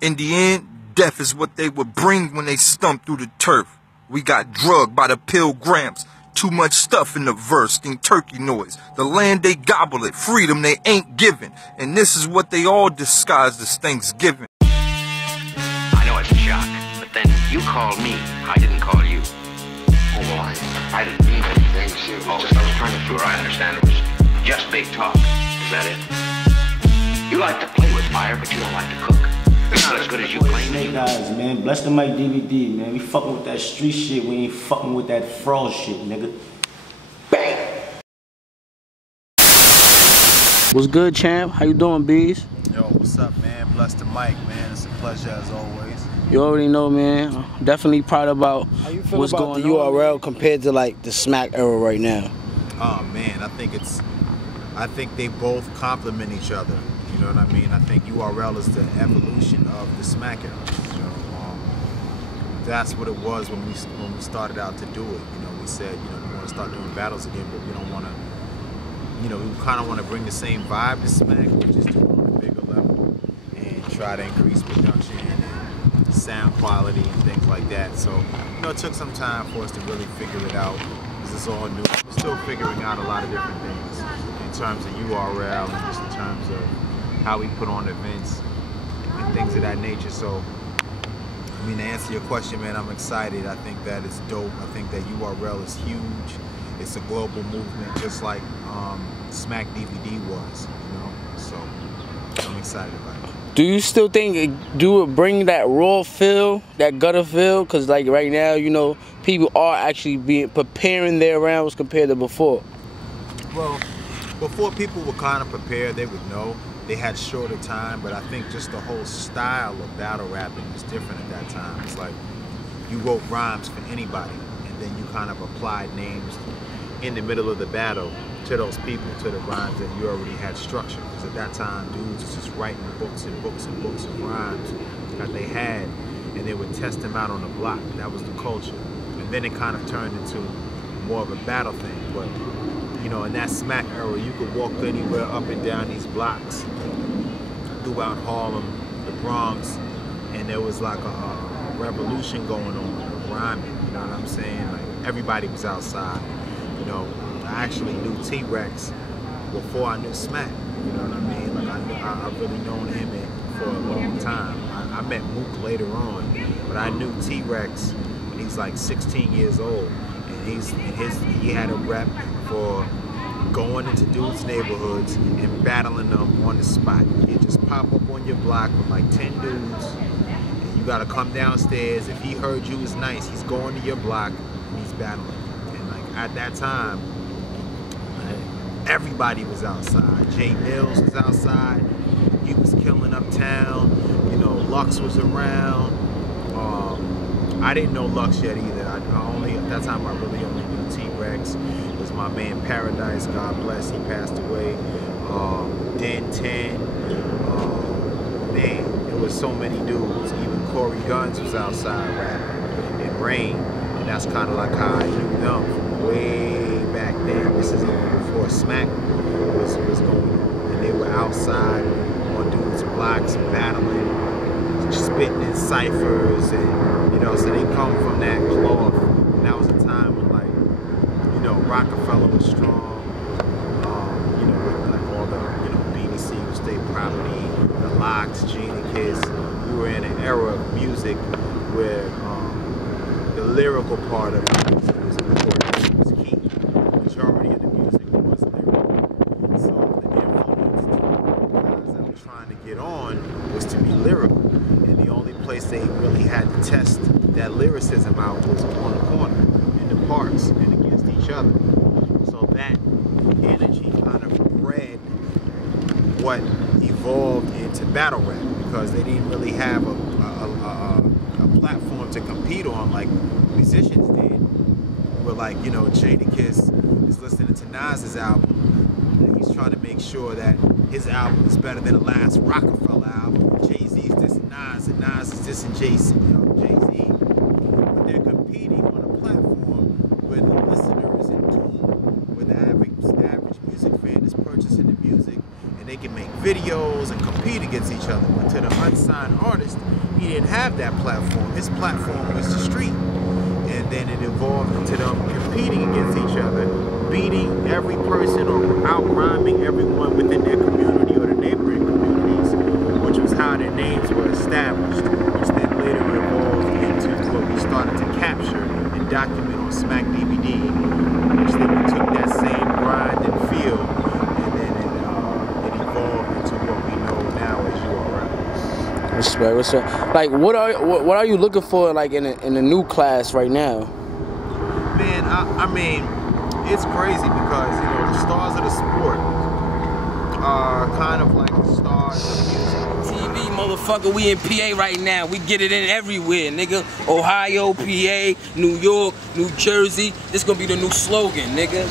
In the end, death is what they would bring when they stump through the turf. We got drugged by the pilgrims. Too much stuff in the verse, think turkey noise. The land they gobble it, freedom they ain't giving. And this is what they all disguised as Thanksgiving. I know it's a shock, but then you called me. I didn't call you. Oh, I didn't mean anything. I was trying to sure I understand. It was just big talk. Is that it? You like to play with fire, but you don't like to cook. It's not as good as you claim. Snake guys, man. Bless the mic DVD, man. We fucking with that street shit. We ain't fucking with that fraud shit, nigga. Bang! What's good, champ? How you doing, Bees? Yo, what's up, man? Bless the mic, man. It's a pleasure as always. You already know, man. Definitely proud about what's about going the on. URL compared to like the smack era right now. Oh man, I think they both complement each other. You know what I mean? I think URL is the evolution of the smack era. You know, that's what it was when we started out to do it. You know, we said, you know, we want to start doing battles again, but we don't want to. You know, we kind of want to bring the same vibe to smack, but just do it on a bigger level and try to increase production and sound quality and things like that. So, you know, it took some time for us to really figure it out. This is all new. We're still figuring out a lot of different things in terms of URL and just in terms of how we put on events and things of that nature. So, I mean, to answer your question, man, I'm excited. I think that it's dope. I think that URL is huge. It's a global movement, just like Smack DVD was, you know. So I'm excited about it. Do you still think it bring that raw feel, that gutter feel? Because like right now, you know, people are actually preparing their rounds compared to before. Well, before people were kind of prepared, they would know. They had shorter time, but I think just the whole style of battle rapping was different at that time. It's like you wrote rhymes for anybody, and then you kind of applied names in the middle of the battle to those people, to the rhymes that you already had structured. Because at that time, dudes was just writing books and books and books of rhymes that they had, and they would test them out on the block. That was the culture. And then it kind of turned into more of a battle thing. But, you know, in that smack era, you could walk anywhere up and down these blocks throughout Harlem, the Bronx, and there was like a revolution going on of rhyming, you know what I'm saying? Like, everybody was outside. You know, I actually knew T-Rex before I knew Smack. You know what I mean? Like I've really known him for a long time. I met Mook later on, but I knew T-Rex when he's like 16 years old, and he had a rep for going into dudes' neighborhoods and battling them on the spot. You just pop up on your block with like 10 dudes, and you gotta come downstairs. If he heard you was nice, he's going to your block and he's battling. At that time, everybody was outside. Jay Mills was outside. He was killing uptown. You know, Lux was around. I didn't know Lux yet either. At that time, I really only knew T-Rex. It was my man Paradise, God bless, he passed away. Den 10. Man, there was so many dudes. Even Corey Guns was outside rapping. And Rain. And that's kind of like how I knew them. Way back then. This is even before Smack was going on. And they were outside on dudes' blocks battling, spitting in ciphers, and you know, so they come from that cloth. And that was a time when, like, you know, Rockefeller was strong, you know, with like all the, you know, BDC, State Property, the Locks, Jadakiss. We were in an era of music where the lyrical part of it was important. It was key. The majority of the music was lyrical. So the influence to the guys that were trying to get on was to be lyrical. And the only place they really had to test that lyricism out was on the corner, in the parks, and against each other. So that energy kind of bred what evolved into battle rap, because they didn't really have a platform to compete on like musicians did. Where, like, you know, Jadakiss is listening to Nas's album, and he's trying to make sure that his album is better than the last Rockefeller album. Jay-Z's dissing Nas, and Nas is dissing Jay-Z. But they're competing on a platform where the listener is in tune, where the average music fan is purchasing the music, and they can make videos and compete compete against each other. But to the unsigned artist, he didn't have that platform. His platform was the street. And then it evolved into them competing against each other, beating every person or out-rhyming everyone within their community or the neighboring communities, which was how their names were established, which then later evolved into what we started to capture and document on Smack DVD, which then we took that same grind and feel, and then it evolved into what we know now as URL. Respect, what's up? Like, what are you looking for, like, in a new class right now? Man, I mean, it's crazy because, you know, the stars of the sport are kind of like the stars of music. TV, motherfucker, we in PA right now. We get it in everywhere, nigga. Ohio, PA, New York, New Jersey. This gonna be the new slogan, nigga.